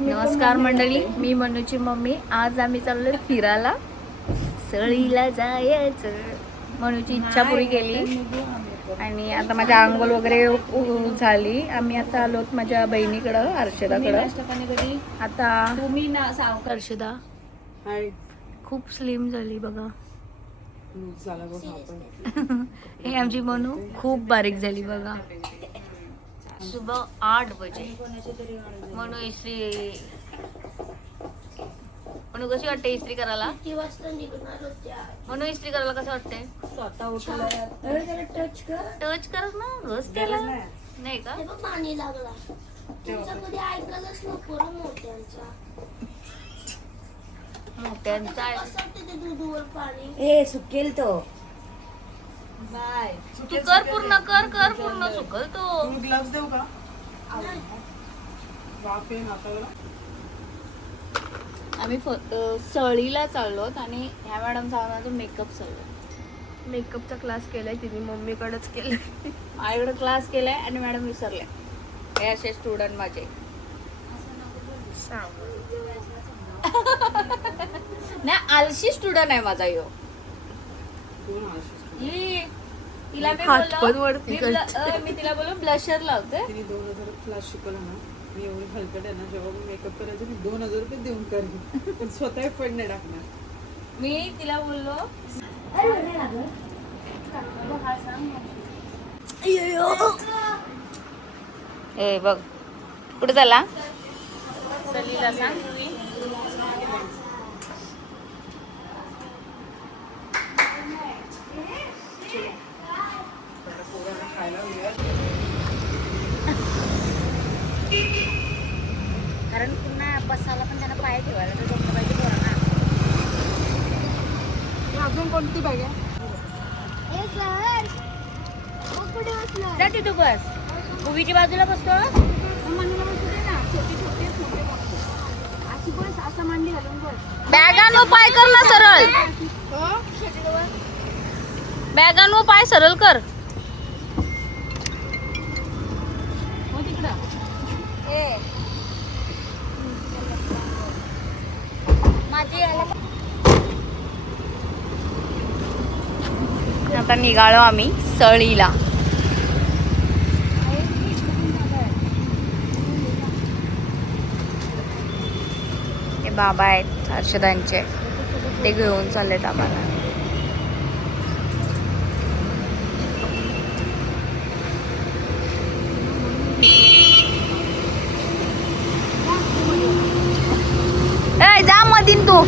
नमस्कार मंडळी, मी मनूची मम्मी. आज आम्ही चाललोय फिरायला. सळीला जायचं. मनूची इच्छा पुरी केली आणि आता माझ्या अंघोळ वगैरे झाली. आम्ही आता आलोत माझ्या बहिणीकडं, हर्षदाकडं. आता तुम्ही ना हर्षदा खूप स्लिम झाली बघा. हे आमची मनू खूप बारीक झाली बघा. सुबह 8 बजे म्हणून इस्त्री. म्हणून कशी वाटते इस्त्री करायला? म्हणून इस्त्री करायला कसं वाटते? टच कर ना रोज त्याला. नाही का? पाणी लागला कधी ऐकायलाच नको मोठ्यांचा दूधवर पाणी ए सुकेल तो. तू कर पूर्ण, कर पूर्ण, सुकल तो. ग्लव्स देऊ का? वाफे हातावर. आम्ही सळीला चाललोत आणि ह्या मॅडमचा माझा मेकअप चाललो. मेकअपचा क्लास केलाय तिने, मम्मीकडेच केलाय. माझ्याकडे क्लास केलाय आणि मॅडम विसरले. हे असे स्टुडंट माझे. नाही, आलशी स्टुडंट आहे माझा यो. तिला मी तिला बोललो ब्लशर लावते. तिने 2000 क्लास शिकवला ना. मी एवढी हलकट आहे ना, जेव्हा मी मेकअप करायचं मी 2000 रुपये देऊन करेन, पण स्वतः एफर्ट नाही टाकणार. मी तिला बोललो ए बघ कुठे झाला. सलीला सांग तुम्ही. कारण पुन्हा बसायला पण त्यांना पाय ठेवायला तर जमलं पाहिजे पोरांना. अजून कोणती बॅग आहे? जा तिथं बस. उभीच्या बाजूला बसतो. बॅगांवर पाय कर ना सरळ. बॅगांवर पाय सरळ कर. आता निघालो आम्ही सळीला. हे बाबा आहेत हर्षदांचे, ते घेऊन चाललेत आम्हाला. ए जा मधीन तू.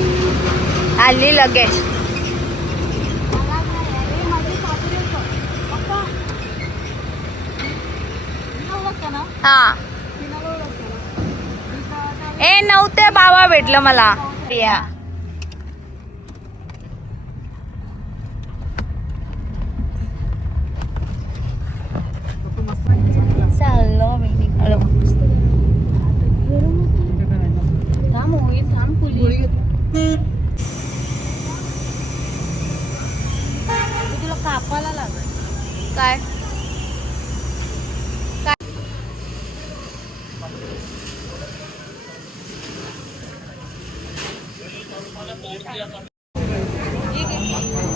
आली लगेच. हा ए नव्हते बाबा भेटलं मला. या चाललो मी. निघालो. थांब होईल, थांब पुली. तुला कापायला लागल काय?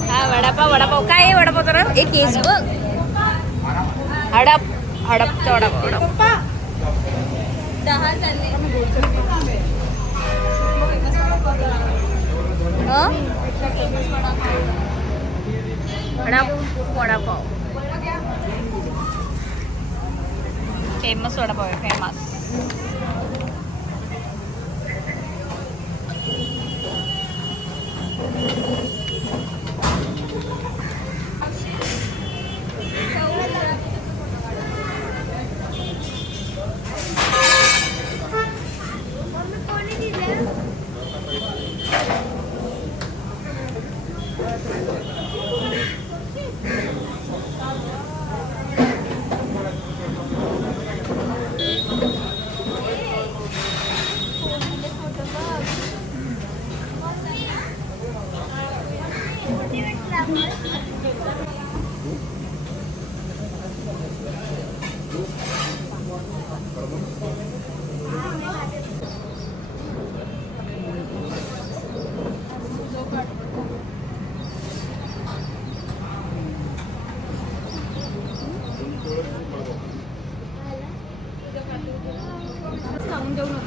हा वडापाव काय आहे? वडापाव तर एक केस बघ. हडपचा वडापाव. 10 चालले. वडापाव फेमस वडापाव आहे, फेमस.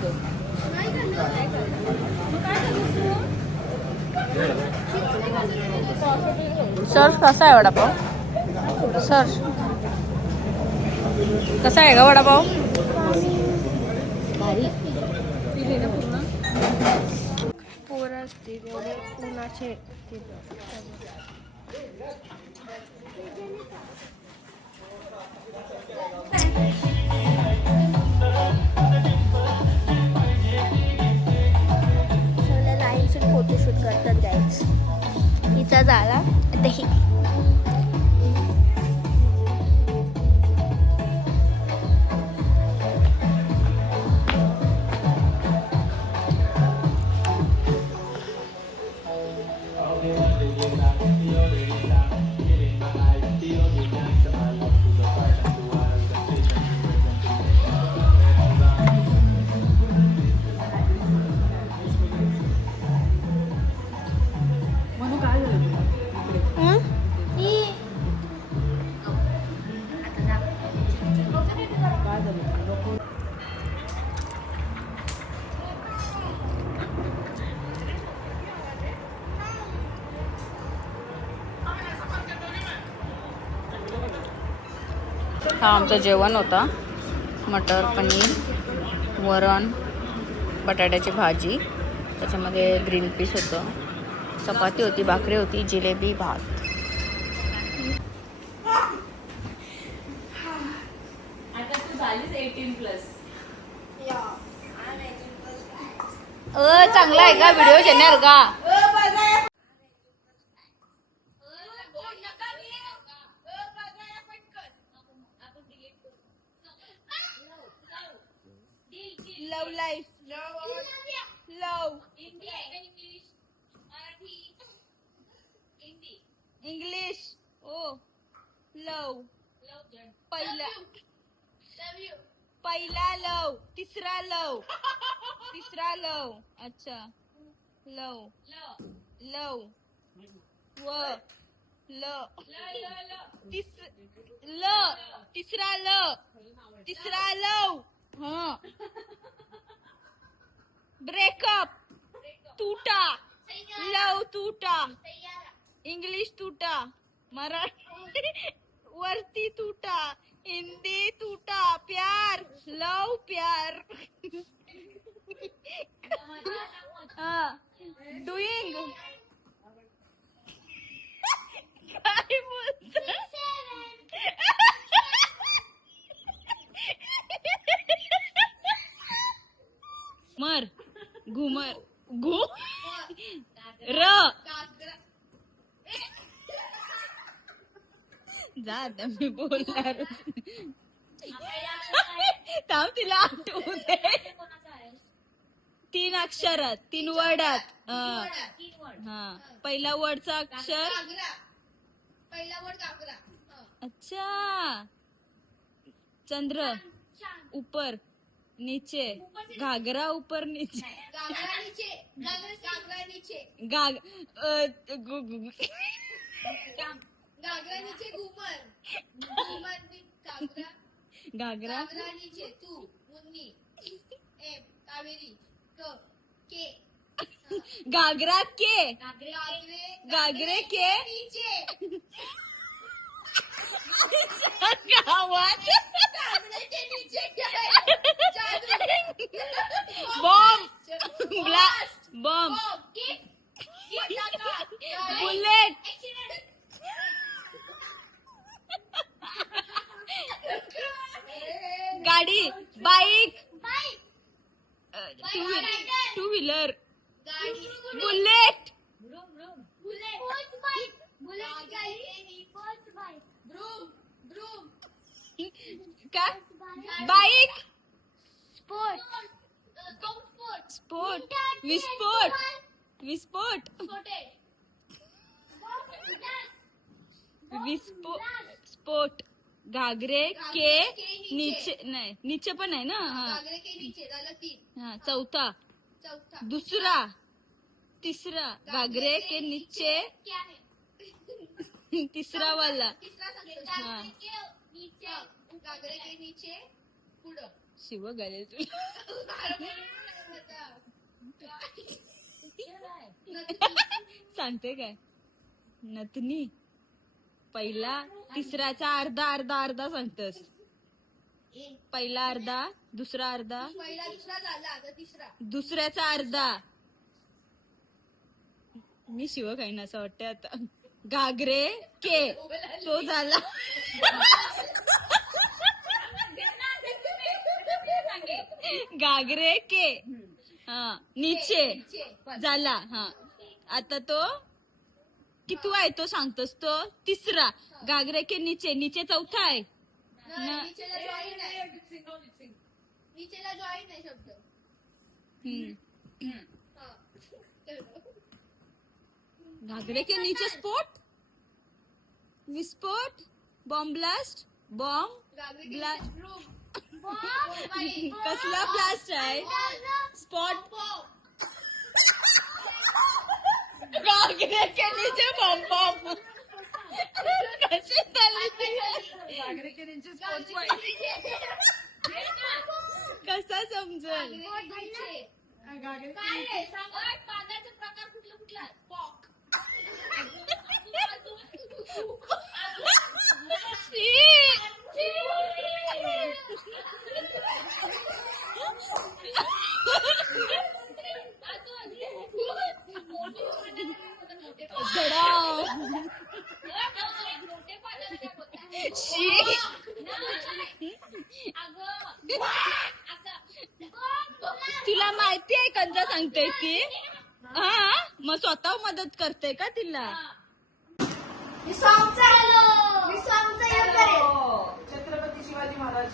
खाल्लो. सर कसा आहे वडापाव? सर कसा आहे का वडापाव? पोरं असतील एवढे उन्हाचे लाईनशूट फोटोशूट करतात गाईज. हिचा झाला आता ही म्हणून काय झालं तुला? काय झालं तुला? नको. हा आमचं जेवण होता. मटर पनीर, वरण, बटाट्याची भाजी, त्याच्यामध्ये ग्रीन पीस होतं, चपाती होती, भाकरी होती, जिलेबी, भात. आता तू झालीस 18+. चांगला आहे का व्हिडिओ चॅनल का? लव लाईफ लव इंग्लिश ओ लव पहिला लव तिसरा लव अच्छा लव लव व ल तिसरा लव हाँ ब्रेकअप टूटा लव टूटा इंग्लिश टूटा मराठी वरती टूटा हिंदी टूटा प्यार लव प्यार हाँ डुईंग काय बोलतो मर घुमर घु र जा आता मी बोलणार थांब तिला आठवू दे. 3 अक्षरात 3 वर्डात हा पहिला वर्डचा अक्षर अच्छा चंद्र ऊपर नीचे घाघरा ऊपर नीचे गाग घाघरा घाघरा के घाघरे के गावात बॉम्ब बॉम्ब बुलेट गाडी बाईक टू व्हीलर बुलेट का बाईक स्पोर्ट विस्फोट स्पोर्ट घागरे के नीचे नाही नीचे पण आहे ना हा चौथा दूसरा तीसरा घागरे के नीचे तीसरा वाला हा शिव घालेल तुला सांगते काय नथनी पहिला तिसऱ्याचा अर्धा अर्धा अर्धा सांगतस पहिला अर्धा दुसरा अर्धा दुसऱ्याचा अर्धा मी शिव काही ना असं वाटतंय आता घागरे के तो झाला घागरे के हा नीचे झाला हा आता तो किती आहे तो सांगतोस तो तिसरा घागरे के नीचे नीचे चौथा आहे घागरे के नीचे स्पोर्ट विस्फोट बॉम्ब ब्लास्ट बॉम्ब कसला ब्लास्ट आहे स्पॉट घागरे के नीचे बॉम्ब बॉम्ब कशी कसा समजेल तुला माहिती आहे कंचा सांगते ती हा मग स्वतः मदत करते का तिला छत्रपती शिवाजी महाराज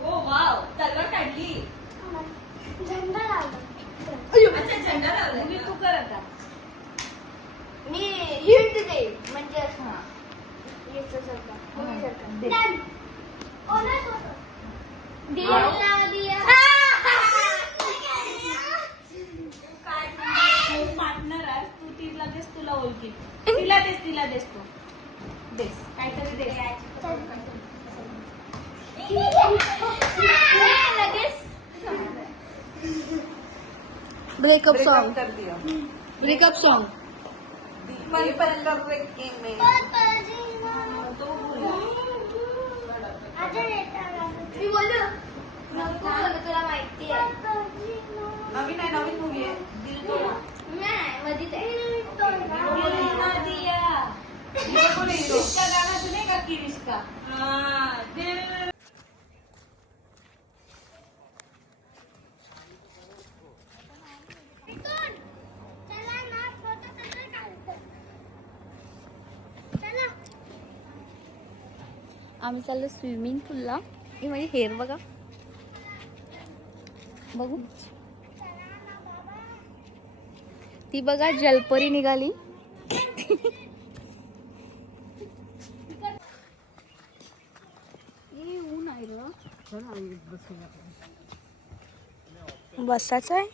ओ वाव तलवार काढली झेंडा लावला अच्छा झेंडा लावला मी तू कर आता मी हिंट दे म्हणजे याचं पार्टनर आहे तू तिला देस तुला ओळखी तिला देस तू देस काहीतरी देस ब्रेकअप सॉन्ग कर दिया ब्रेकअप सॉन्ग पल पल का ब्रेकिंग में मी बोललो नको बोलू तुला माहिती आहे नवीन आहे नवीन मूवी आहे दिल तोडा नाही मधीच आहे इसका गाना सुनेगा की इसका चला ना फोटो काढतो चला आम्ही चाललो स्विमिंग पूलला ही माझी हेअर बघा बघू ती बघा जलपरी निघाली ऊन आहे बसाच आहे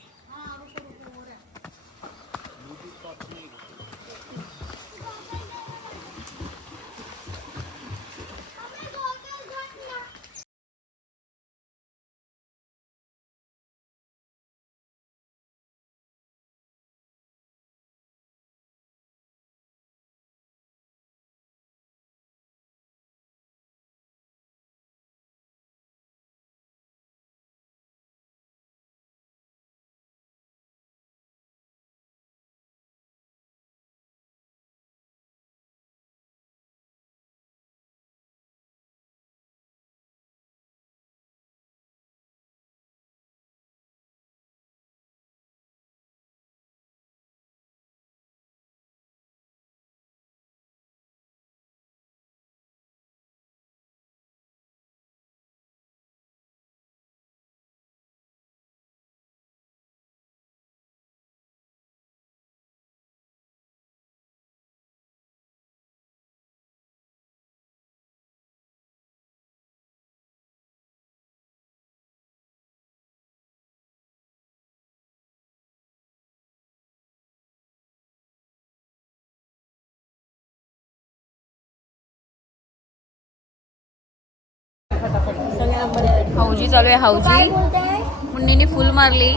हौजी चालू आहे हौजी मुन्नीने फुल मारली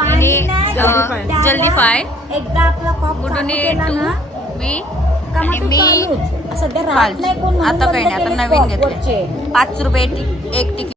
पाणी आणि, नाही जल्दी जल्दी फाय एकदा आपला कॉप गुडूने चालू केला 2 ना मी का मग आणि तो मी चालूच. सध्या राहत 5. नाही कोण म्हणून आता काही बंद नाही, आता केले नवीन कॉप वरचे. घेतले 5 रुपये एक तिकीट.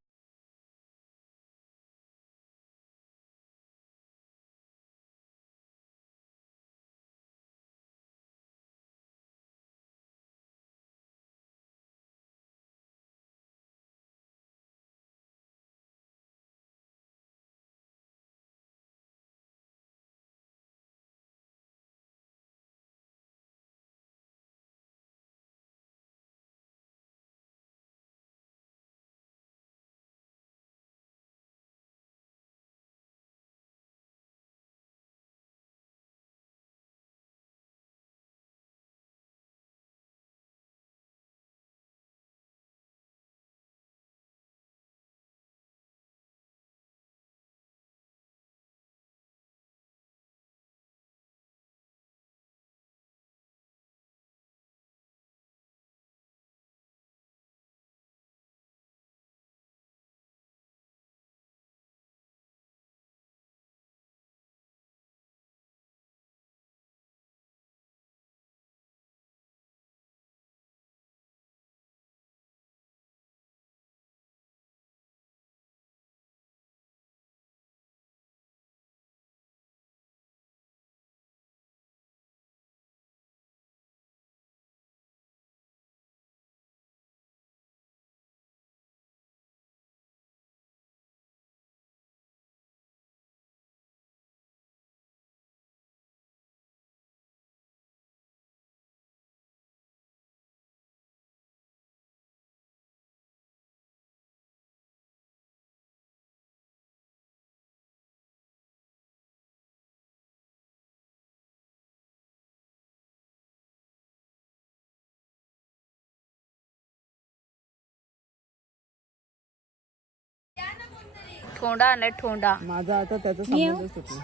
ठोंडा आणलाय ठोंडा. माझा आता त्याचा संबंधच होतो.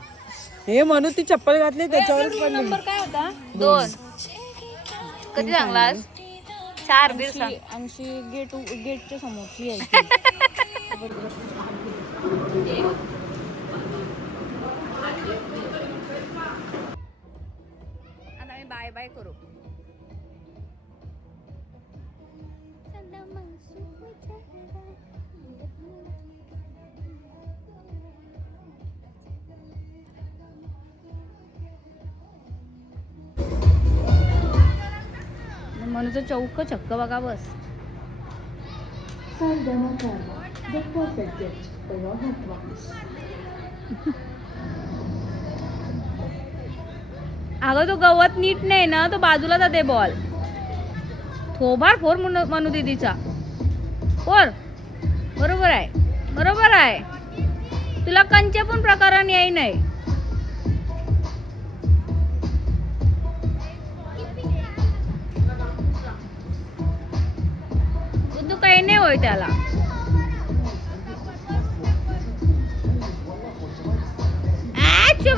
हे म्हणून ती चप्पल घातली त्याच्यावरच पडली. नंबर काय होता? 2. कधी सांगलास? 4 बीर सांग. आमची गेटच्या समोरची आहे. आता आम्ही बाय बाय करू. मनूचं चौक चक्क बघा बस. अगं तो गवत नीट नाही ना, तो बाजूला जाते बॉल. थोबार फोर मनू दीदीचा फोर. बरोबर आहे, बरोबर आहे. तुला कंच्या पण प्रकाराने याय नाही. तू काही नाही होय त्याला.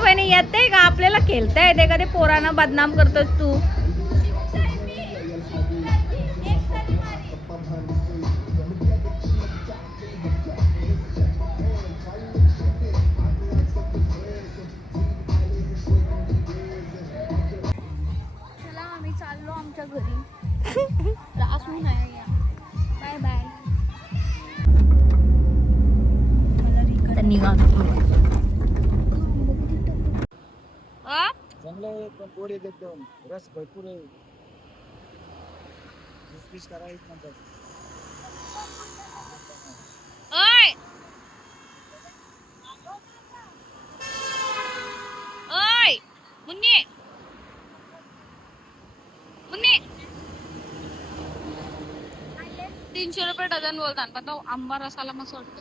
बहिणी येते का आपल्याला खेळता येते का? ते पोरांना बदनाम करतोस तू. चला आम्ही चाललो आमच्या घरी. त्रास होऊ नये. Bye bye. चांगलं आहे पण गोड आहे एकदम. रस भरपूर आहे. फिश करायचं नंतर. ओय ओय मुन्नी मुन्नी 300 रुपये डझन बोलतात पण तो आंबा रसाला मस्त वाटतो.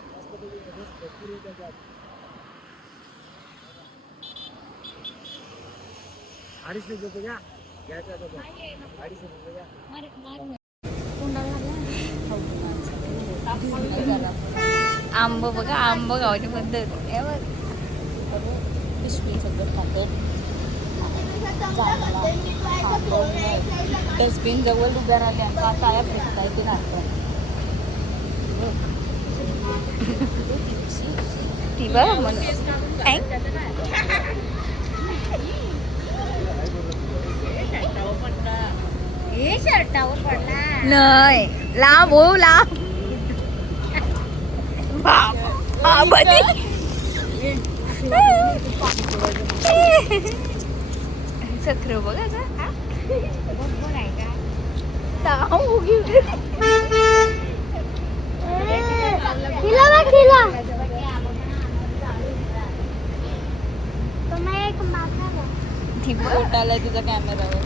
₹250 देतो घ्या. घ्यायचा तो. ₹250 घ्या. आंब बघा, आंब गावाची पद्धत. पिशवी सगळं टाकत डस्टबिन जवळ उभ्या राहिल्या का टाळ्या फेकता येते ना. ती बघ म्हणून हे शर्टावर पडला. नाही लांब हो लांब चक्र बघा हिला बघ हिला. तुम्ही एक मागं बघ. तुझा कॅमेरावर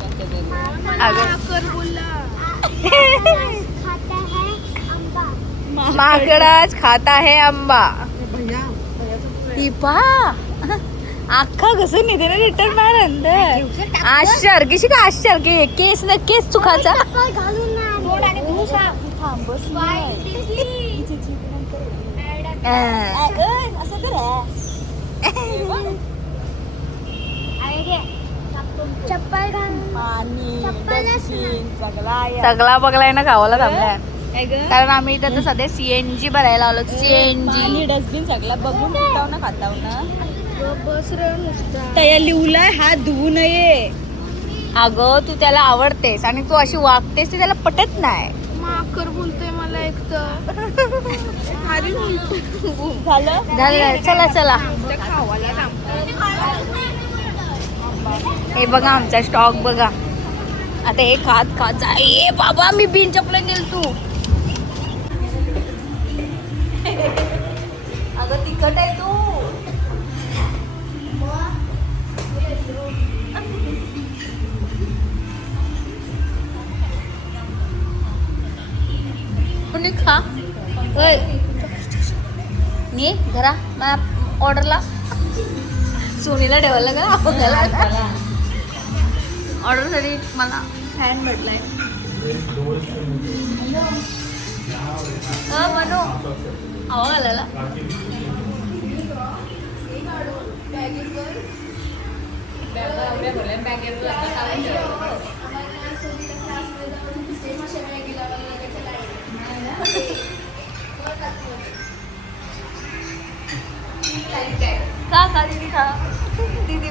खाता है आंबा. माकडाच खाता है आंबा. भैया ही पा अख्खा घसून येते ना रिटर्न मार अंदर. आश्चर्य कशी का आश्चर्य केस न केस चुकाचा. चप्पल घालून नाही. चप्पल घालून सगळा बघलाय ना गावाला थांबलाय कारण आम्ही इथं तर सध्या सीएनजी भरायला आलो. सीएनजी डस्टबिन सगळा बघून खाताव ना बस रे नुसता. तया लिवलाय हात धुवू नये. अगं तू त्याला आवडतेस आणि तू अशी वागतेस ती त्याला पटत नाही. माकर बोलते मला एक तर. झालं चला चला. हे बघा आमचा स्टॉक बघा. आता हे खात खात जा. ए बाबा मी बिन चपला गेल तू. अगं तिखट आहे तू. कोणी खा नी घरा मला ऑर्डरला सोनीला ठेवायला का आपल्याला ऑर्डरसाठी मला फॅन भेटलाय. म्हणू हवा घालायला. का दीदी खा दीदी